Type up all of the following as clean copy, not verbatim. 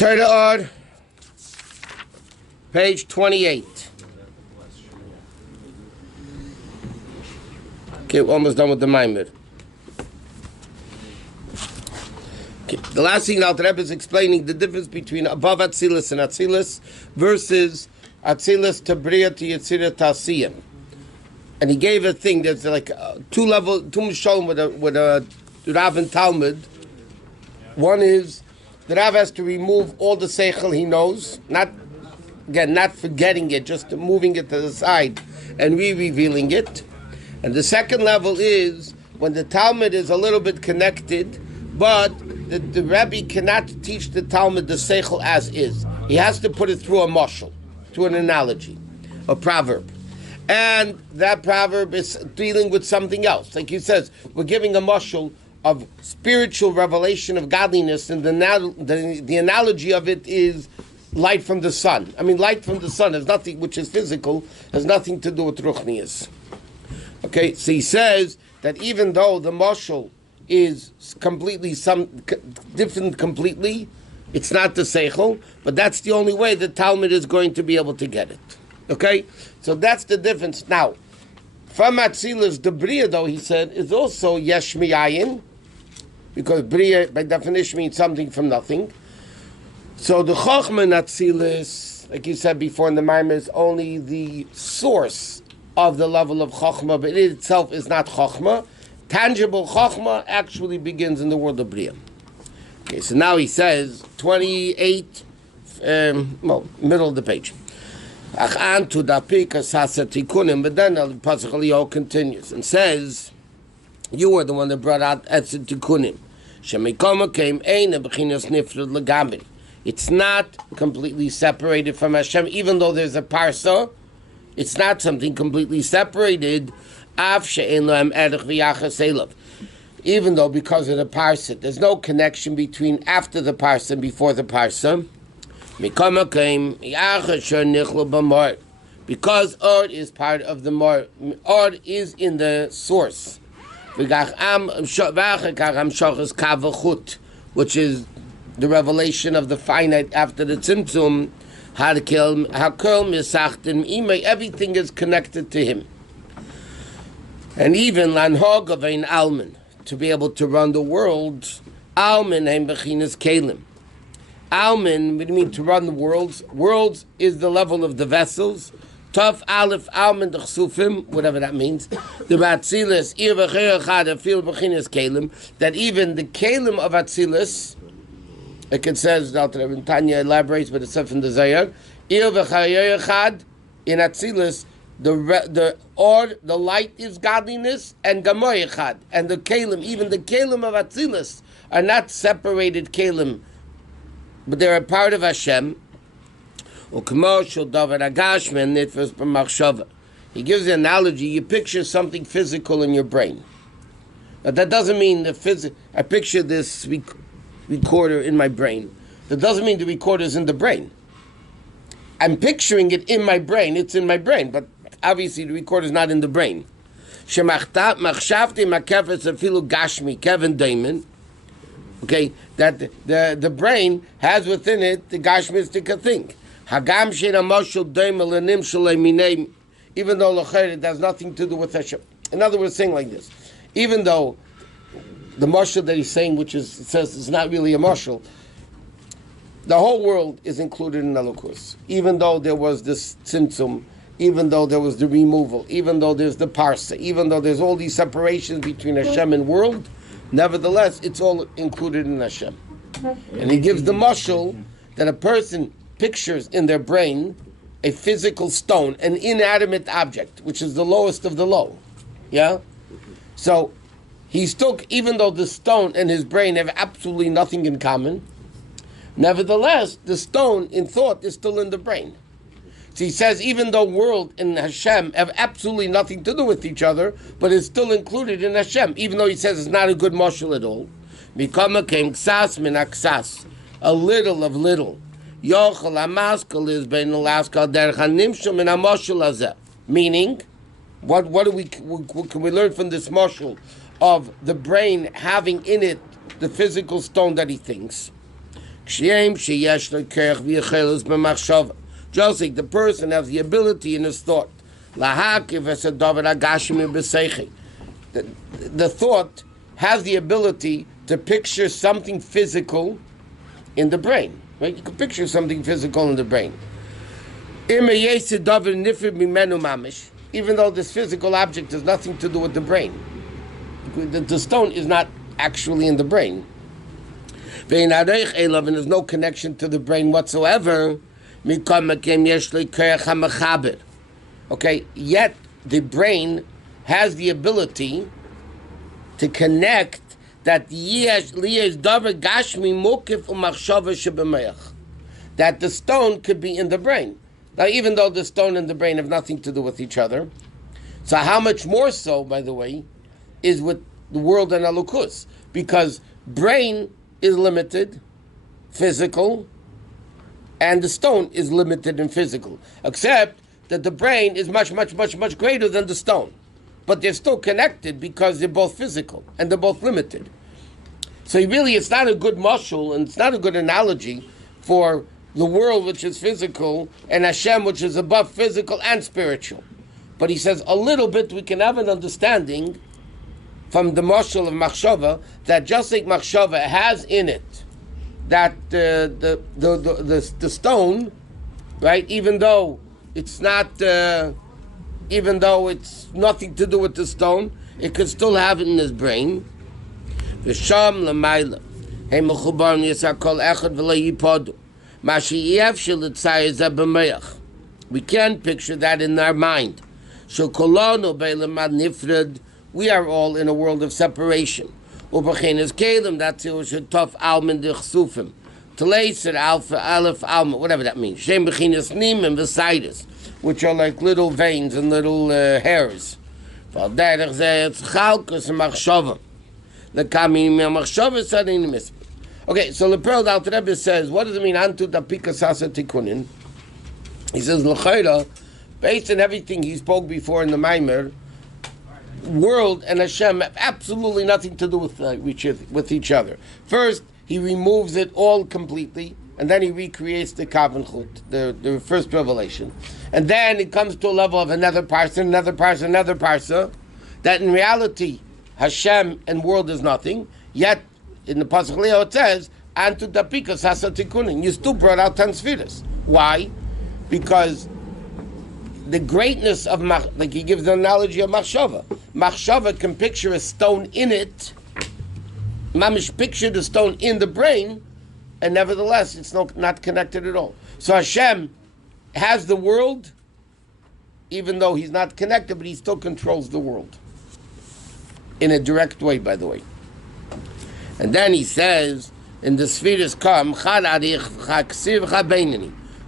Torah Or Page 28. Okay, we're almost done with the Maamarim. Okay, the last thing Alter Rebbe is explaining the difference between above Atzilus and Atzilus versus Atzilus to Bria to Yetzirah to Asiyah. And he gave a thing that's like two Mishalim with a Rav and Talmud. One is the Rav has to remove all the seichel he knows, not forgetting it, just moving it to the side and revealing it. And the second level is when the Talmud is a little bit connected, but the Rabbi cannot teach the Talmud the seichel as is. He has to put it through a mashal, through an analogy, a proverb. And that proverb is dealing with something else. Like he says, we're giving a mashal of spiritual revelation of godliness, and the analogy of it is light from the sun. I mean, light from the sun has nothing, which is physical, has nothing to do with ruchnius. Okay, so he says that even though the mashal is completely different completely, it's not the seichel, but that's the only way the Talmud is going to be able to get it. Okay, so that's the difference. Now, from Atzilus, the Bria, though, he said, is also yesh miyayin, because Bria, by definition, means something from nothing. So the Chochmah in Atzilus, like you said before in the Maamarim, is only the source of the level of Chochmah, but it itself is not Chochmah. Tangible Chochmah actually begins in the world of Bria. Okay, so now he says, 28, middle of the page. But then Patach Eliyahu continues and says, you were the one that brought out Etzed Tikunim. It's not completely separated from Hashem, even though there's a parsa. It's not something completely separated. Even though because of the parsa, there's no connection between after the parsa and before the parsa. Because Ord is part of the Mar, Ord is in the source, which is the revelation of the finite after the Tzimtzum. Everything is connected to him. And even Lanhog of ein Alman, to be able to run the world, Alman heim bechinas kelim. Alman, what do you mean to run the worlds? Worlds is the level of the vessels. Tov Aleph Alman d'chsufim, whatever that means. The Atzilus, Ir v'cher echad afil b'chinas kelim, that even the kelim of Atzilus, like it says, Dr. Tanya elaborates, but it's from the Zayar, Ir v'cher echad, in Atzilus, the light is godliness, and Gamoy echad, and the kelim, even the kelim of Atzilus, are not separated kelim, but they're a part of Hashem. He gives the analogy, you picture something physical in your brain. But that doesn't mean I picture this recorder in my brain. That doesn't mean the recorder is in the brain. I'm picturing it in my brain, it's in my brain, but obviously the recorder is not in the brain. Kevin Damon. Okay, that the brain has within it the gashmistic thing. Even though it has nothing to do with Hashem. In other words, saying like this, even though the mashal that he's saying, which is, it says it's not really a mashal, the whole world is included in Elokus. Even though there was this tzimtzum, even though there was the removal, even though there's the parsa, even though there's all these separations between Hashem and world, nevertheless, it's all included in Hashem. And he gives the mashal that a person pictures in their brain a physical stone, an inanimate object, which is the lowest of the low. Yeah? So, he's still, even though the stone and his brain have absolutely nothing in common, nevertheless, the stone in thought is still in the brain. So he says, even though world and Hashem have absolutely nothing to do with each other, but it's still included in Hashem, even though he says it's not a good mashal at all. Mikama came ksas min aksas, a little of little. Yochel amaskal is bein alaskal derech hanimshul min hamashal hazeh. Meaning, what can we learn from this mashal of the brain having in it the physical stone that he thinks? Just like the person has the ability in his thought. The thought has the ability to picture something physical in the brain. Right? You can picture something physical in the brain. Even though this physical object has nothing to do with the brain. The stone is not actually in the brain. And there's no connection to the brain whatsoever. Okay, yet the brain has the ability to connect that that the stone could be in the brain. Now, even though the stone and the brain have nothing to do with each other, so how much more so, by the way, is with the world and Alukus? Because brain is limited, physical, and the stone is limited and physical, except that the brain is much, much, much, much greater than the stone. But they're still connected because they're both physical and they're both limited. So really, it's not a good mashal and it's not a good analogy for the world, which is physical, and Hashem, which is above physical and spiritual. But he says a little bit we can have an understanding from the mashal of machshava that just like machshava has in it that the stone, right? Even though it's nothing to do with the stone, it could still have it in his brain. V'sham l'mayla, hey mechubarim yisar kol echad v'lo yipadu. We can picture that in our mind. We are all in a world of separation. That's whatever that means. Which are like little veins and little hairs. Okay, so the Pearl Alter Rebbe says, what does it mean? Antu dapika sasa tikunin. He says, l'chayra, based on everything he spoke before in the Maimer, world and Hashem have absolutely nothing to do with each other. First, he removes it all completely, and then he recreates the Kavanchut, the first revelation. And then it comes to a level of another parsa, that in reality, Hashem and world is nothing, yet in the Patach Eliyahu it says, Antu dapika sasa tikunin. You still brought out 10 spheres. Why? Because the greatness of, like he gives the analogy of machshava. Machshava can picture a stone in it. Mamish picture the stone in the brain, and nevertheless it's not connected at all. So Hashem has the world, even though he's not connected, but he still controls the world. In a direct way, by the way. And then he says, in the spheres come,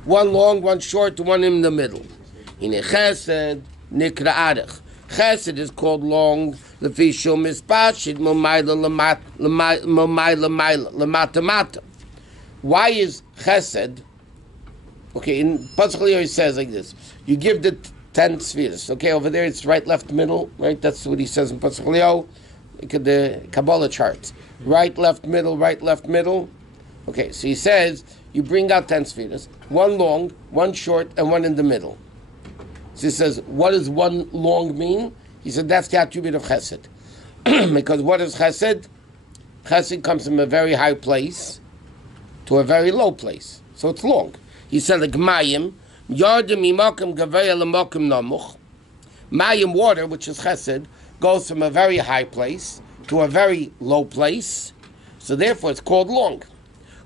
one long, one short, one in the middle. In a chesed, nikra arich. Chesed is called long, lefisho mispashid, lamata. Why is chesed? Okay, in Patach Eliyahu he says like this, you give the 10 spheres. Okay, over there it's right, left, middle, right? That's what he says in Patach Eliyahu. Look at the Kabbalah charts. Right, left, middle, right, left, middle. Okay, so he says, you bring out 10 spheres. One long, one short, and one in the middle. So he says, what does one long mean? He said, that's the attribute of chesed. Because what is chesed? Chesed comes from a very high place to a very low place. So it's long. He said, like mayim, yardim imakim gaveya lemakim namuch. Mayim, water, which is chesed, goes from a very high place to a very low place. So therefore it's called long.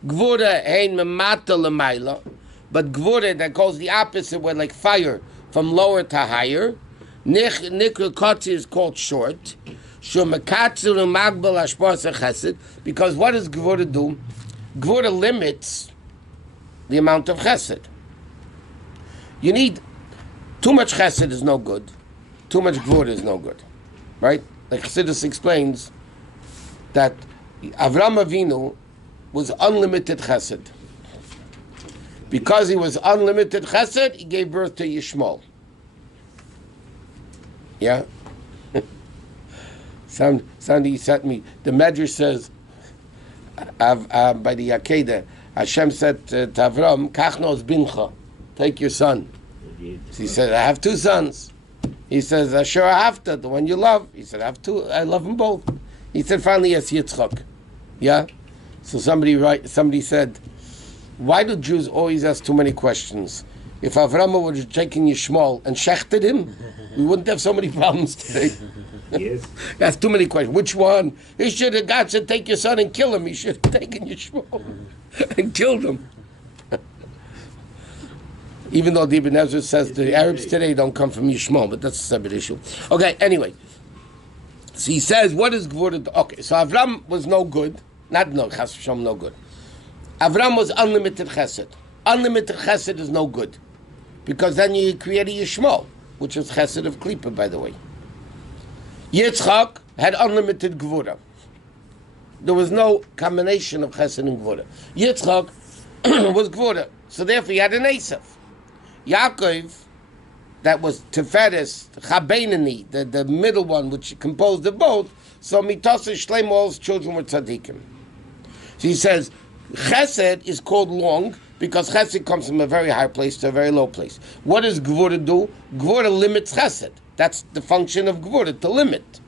Gvura hein memata l'mayla. But gvura that goes the opposite way, like fire, from lower to higher. Nikra kotzi is called short. Shumakatsu l'magbal ashpasa chesed. Because what does gvura do? Gvura limits the amount of chesed. You need, too much chesed is no good. Too much gvura is no good. Right? Like Chassidus explains that Avram Avinu was unlimited chesed. Because he was unlimited chesed, he gave birth to Yishmael. Yeah? Somebody sent me, the Medrash says, by the Akedah, Hashem said to Avram, Kach nos bincha, take your son. So he said, I have two sons. He says, Asher ahavta, the one you love. He said, I have two, I love them both. He said, finally, yes, Yitzchak. Yeah? So somebody said, why do Jews always ask too many questions? If Avram would have taken Yishmael and shechted him, we wouldn't have so many problems today. Yes. That's too many questions. Which one? God should take your son and kill him. He should have taken Yishmael and killed him. Even though the Ibn Ezra says the Arabs today don't come from Yishmael, but that's a separate issue. Okay, anyway. So he says, what is Gvura? Okay, so Avram was no good. Chas v'shalom, no good. Avram was unlimited chesed. Unlimited chesed is no good. Because then you create a Yishmael, which is chesed of Klippa, by the way. Yitzchak had unlimited Gvura. There was no combination of chesed and Gvura. Yitzchak was Gvura. So therefore he had an Yosef. Yaakov, that was Tiferes, Chabeinani, the middle one, which composed of both, so Mitasa Shleim, all his children were tzaddikim. So he says, Chesed is called long, because Chesed comes from a very high place to a very low place. What does Gvura do? Gvura limits Chesed. That's the function of Gvura, to limit.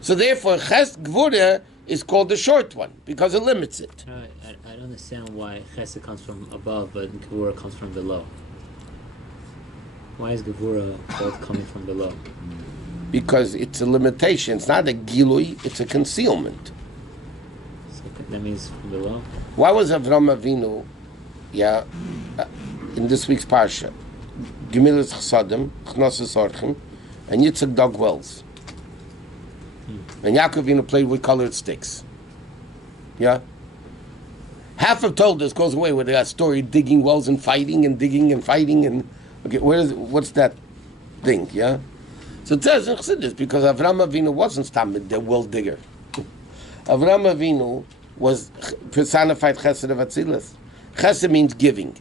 So therefore, Gvura is called the short one, because it limits it. I don't understand why Chesed comes from above, but Gvura comes from below. Why is Gevura both coming from below? Because it's a limitation. It's not a gilui, it's a concealment. So that means from below? Why was Avram Avinu, in this week's parsha, Gemilas Chsadim, Chnosas Orchim, and Yitzchak dug wells? And Yaakov Avinu played with colored sticks. Yeah? Half of Toldos goes away with that story, digging wells and fighting and digging and fighting and... Okay, what's that thing, yeah? So it says in Chassidus, because Avram Avinu wasn't Stamid, the well digger. Avram Avinu was personified Chesed of Atzilus. Chesed means giving.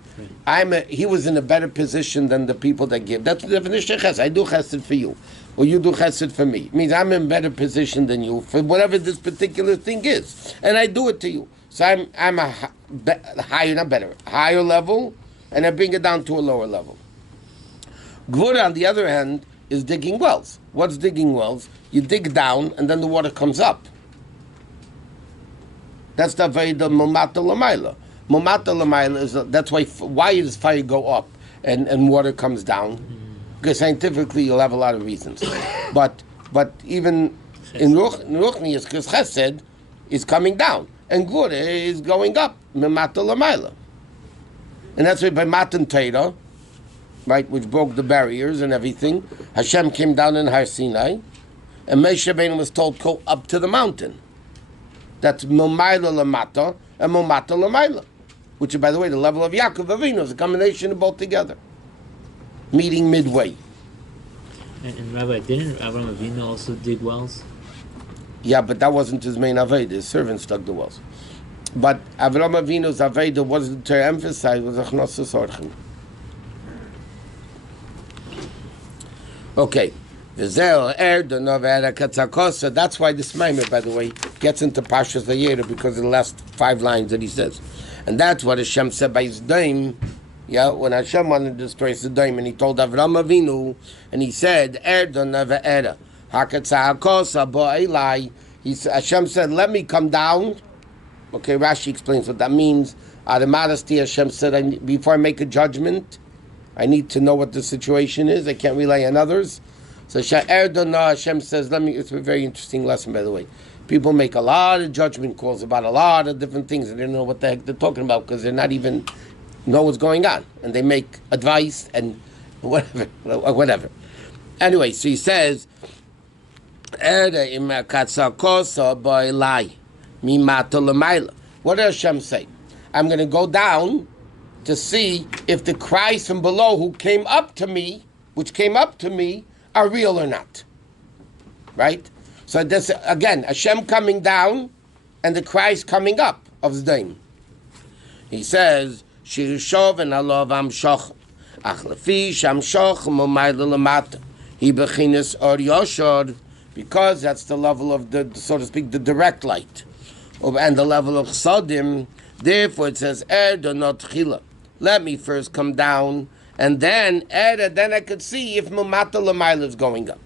He was in a better position than the people that give. That's the definition of Chesed. I do Chesed for you, or you do Chesed for me. It means I'm in a better position than you for whatever this particular thing is. And I do it to you. So I'm a higher level, and I bring it down to a lower level. Gvura, on the other hand, is digging wells. What's digging wells? You dig down, and then the water comes up. That's the Veda Momata Lamaila. Momata Lamaila is that's why does fire go up and water comes down? Because scientifically you'll have a lot of reasons. But even in Ruchni, because Chesed is coming down, and Gvura is going up. Momata Lamaila. And that's why by Matan Torah, right, which broke the barriers and everything, Hashem came down in Har Sinai, and Moshe Rabbeinu was told, go up to the mountain. That's Momaila Lamata and Momata Lamaila, which is, by the way, the level of Yaakov Avinu is a combination of both together, meeting midway. And Rabbi, didn't Avram Avinu also dig wells? Yeah, but that wasn't his main Aveda. His servants dug the wells. But Avram Avinu's Aveda wasn't to emphasize, was Achnosas Orchim. Okay, that's why this Maimer, by the way, gets into Pashas Vayera because of the last 5 lines that he says. And that's what Hashem said by his daim, when Hashem wanted to destroy Sodom, and he told Avram Avinu, and he said, Hashem said, let me come down. Okay, Rashi explains what that means. Out of modesty, Hashem said, before I make a judgment, I need to know what the situation is. I can't rely on others. So Hashem says, it's a very interesting lesson, by the way. People make a lot of judgment calls about a lot of different things, and they don't know what the heck they're talking about because they're not even know what's going on. And they make advice and whatever. Anyway, so he says, what does Hashem say? I'm going to go down to see if the cries from below who came up to me, are real or not. Right? So this again, Hashem coming down and the cries coming up of Zdaim. He says, Shirshov and Alav Amshoch, Achlafi Shamshoch Momayla Lamata. He bechinas or Yoshor, because that's the level of the, so to speak, the direct light. And the level of Sodim, Therefore it says, Erda not chila. Let me first come down, and then Erda, then I could see if Mumata Lamaila is going up.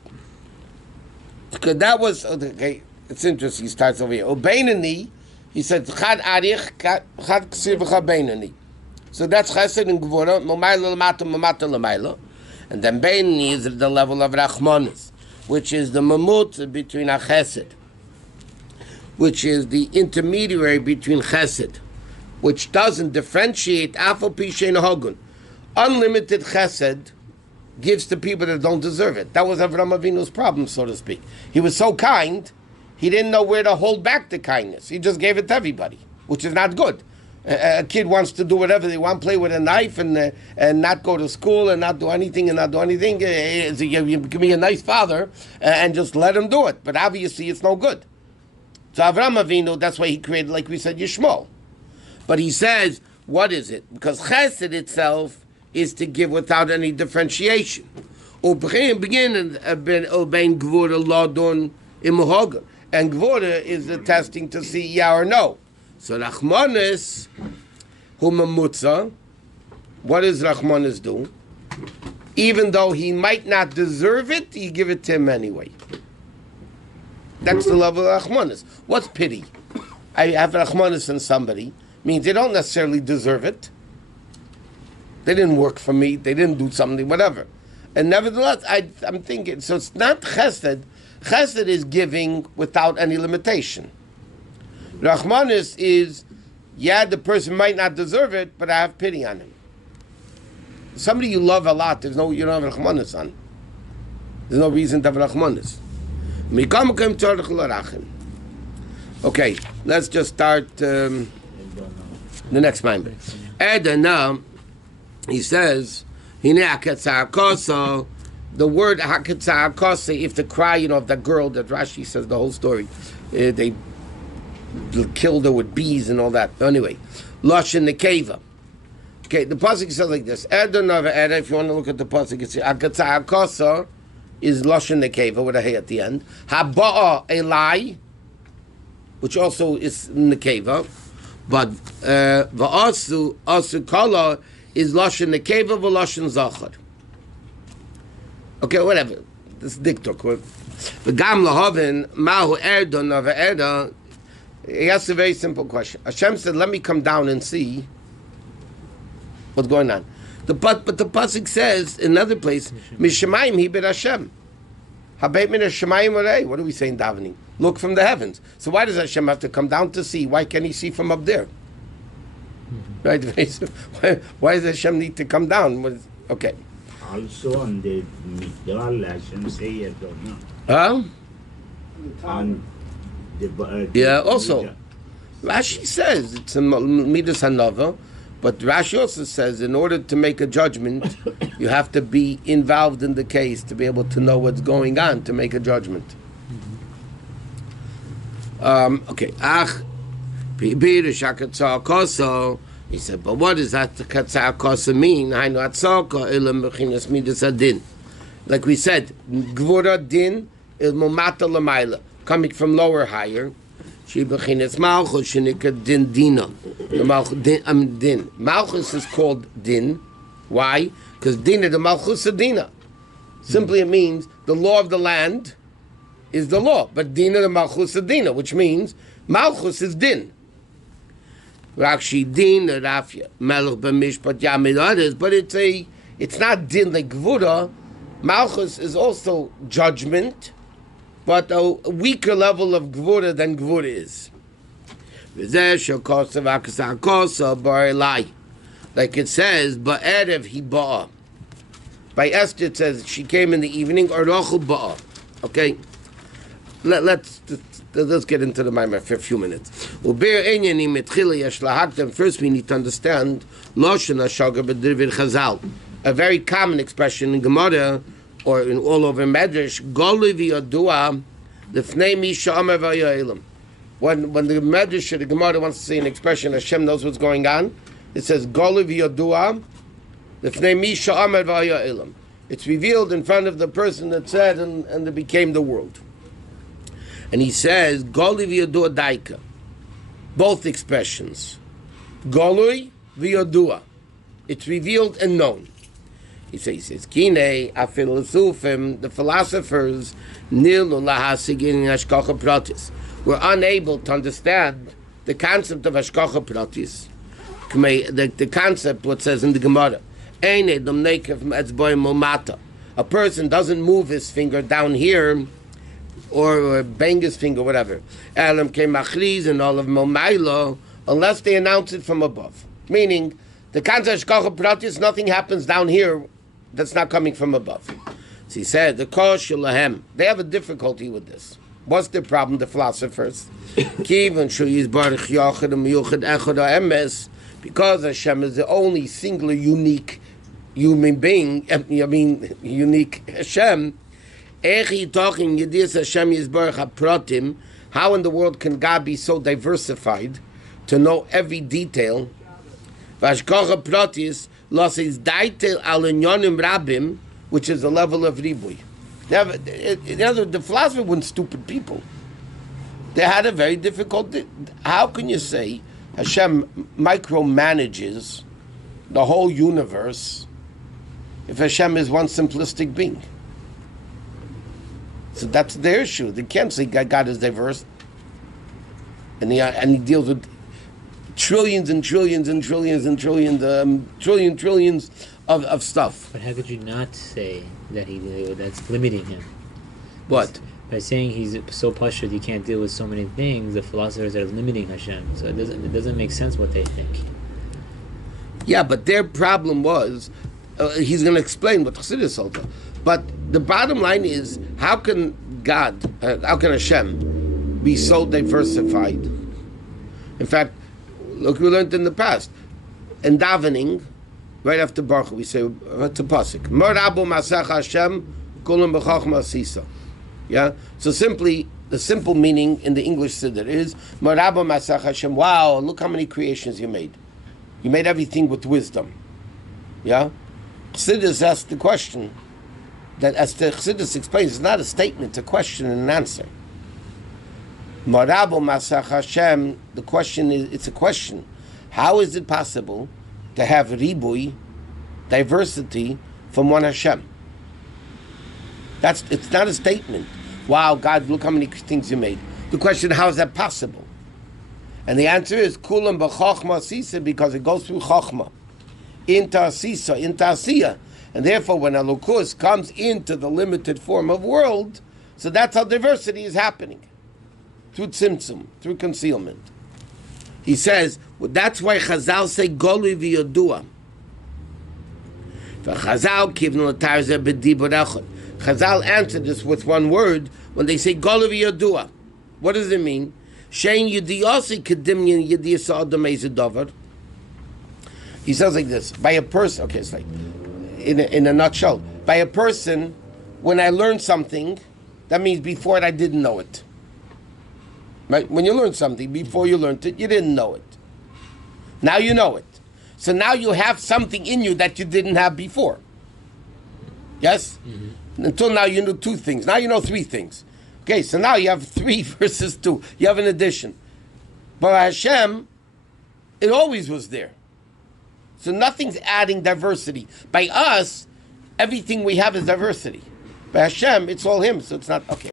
Because that was, okay, it's interesting, he starts over here. Obeinani, he said, Chad Arich, Chad Ksir V'cha Beinani. So that's Chesed and Gvura, Mumayla Lamata, Mumata Lamaila. And then Beinani is at the level of Rachmanis, which is the mamut between a Chesed, which is the intermediary between Chesed, which doesn't differentiate Afal Pishein Hogun. Unlimited Chesed gives to people that don't deserve it. That was Avraham Avinu's problem, so to speak. He was so kind, he didn't know where to hold back the kindness. He just gave it to everybody, which is not good. A kid wants to do whatever they want, play with a knife and not go to school and not do anything. You give me a nice father and just let him do it. But obviously it's no good. So Avraham Avinu, that's why he created, like we said, Yishmael. But he says, what is it? Because Chesed itself is to give without any differentiation. And Gvura is the testing to see yeah or no. So Rachmanis, hu mamutza, what does Rachmanis do? Even though he might not deserve it, you give it to him anyway. That's the level of Rachmanis. What's pity? I have Rachmanis on somebody, means they don't necessarily deserve it. They didn't work for me, they didn't do something, whatever. And nevertheless, I'm thinking, so it's not Chesed. Chesed is giving without any limitation. Rachmanis is, yeah, the person might not deserve it, but I have pity on him. Somebody you love a lot, you don't have Rachmanis on. There's no reason to have Rachmanis. Okay, let's just start the next member. Edana, he says, the word haketzah, if the cry, of that girl that Rashi says the whole story, they killed her with bees and all that. Anyway, Lashon Nekeva. Okay, the pasuk says like this. If you want to look at the pasuk, it's haketzah is Lashon Nekeva with a hay at the end. Haba'a Elai, which also is Nekeva, but va'asu asu kala is Lashon Nekeva v'Lashon Zachar. Okay, whatever. This is diktok. V'gam lahavin mahu erda nava erda. He asks a very simple question. Hashem said, "Let me come down and see what's going on." But the pasuk says in another place, "Mishamayim hibir Hashem." Habeit min hashamayim arei. What do we say in davening? Look from the heavens. So why does Hashem have to come down to see? Why can't he see from up there? Right? Why does Hashem need to come down? Okay. Also on the Migdal, Hashem say, I don't know. Huh? On the yeah, also. Rashi says it's a Midas Hanava, but Rashi also says in order to make a judgment, you have to be involved in the case to be able to know what's going on to make a judgment. Okay. He said, but what does that katzah kosa mean? Like we said, gvura din is mumata lamaila, coming from lower higher. She bechinas malchus shenika din dina. Din. Malchus is called din. Why? Because dina the malchus dina. Simply it means the law of the land is the law, but dina the malchus dina, which means malchus is din. Rakshi din rafya melech b'mishpat yamid others, but it's not din like gvura. Malchus is also judgment, but a weaker level of gvura than gvura is. Like it says, ba'erev hi ba'a. By Esther it says she came in the evening, or rochel ba'a. Okay, let's get into the Maamarim for a few minutes. First we need to understand a very common expression in Gemara or in all over Medrash. When the Medrash or the Gemara wants to say an expression, Hashem knows what's going on, it says it's revealed in front of the person that said and it became the world. And he says, both expressions. Golui v'yodua. It's revealed and known. He says, Kine afilasufim, the philosophers, nilu lahasigin hashkacha pratis, were unable to understand the concept of hashkacha pratis. The concept, what says in the Gemara, a person doesn't move his finger down here or bang his finger, whatever, and all of Momailo, unless they announce it from above. Meaning, the concept of hashkacha pratis, nothing happens down here that's not coming from above. So he said, the kosh lahem, they have a difficulty with this. What's the problem, the philosophers? Because Hashem is the only singular, unique human being, unique Hashem, how in the world can God be so diversified to know every detail? Which is the level of ribui. The philosophers weren't stupid people. They had a very difficult. How can you say Hashem micromanages the whole universe if Hashem is one simplistic being? So that's their issue. They can't say God is diverse, and he deals with trillions and trillions and trillions and trillions, trillions of stuff. But how could you not say that that's limiting him? What? By saying he's so pashut, he can't deal with so many things, the philosophers are limiting Hashem. So it doesn't make sense what they think. Yeah, but their problem was, he's going to explain what Chassidus also. But the bottom line is, how can Hashem be so diversified? In fact, look, we learned in the past, in davening, right after Baruch Hu, we say, it's a pasuk, Marabu Masach Hashem, Kulam B'chachma Sisa. Yeah? So simply, the simple meaning in the English Siddur is, Marabu Masach Hashem, wow, look how many creations you made. You made everything with wisdom. Yeah? Chassidus asked the question, that as the Chassidus explains, it's not a statement, it's a question and an answer. Marabu Masach Hashem, the question is, it's a question. How is it possible to have ribui, diversity, from one Hashem? It's not a statement. Wow, God, look how many things you made. The question, how is that possible? And the answer is, Kulam b'chokhma sisa, because it goes through chokhma. Into sisa, into asiya. And therefore, when Elokus comes into the limited form of world, so that's how diversity is happening. Through tzimtzum, through concealment. He says, that's why Chazal say, Goli v'yodua. Chazal answered this with one word when they say Goli v'yodua. What does it mean? Shein yudiyasi kedimyan yudiyasa adam ezedavar. He says like this, by a person, okay, it's like, in a nutshell, by a person, when I learn something, that means before it I didn't know it. Right? When you learn something, before you learned it, you didn't know it. Now you know it. So now you have something in you that you didn't have before. Yes? Mm-hmm. Until now you knew two things. Now you know three things. Okay, so now you have 3 versus 2. You have an addition. But Hashem, it always was there. So nothing's adding diversity. By us, everything we have is diversity. By Hashem, it's all Him, so it's not, okay.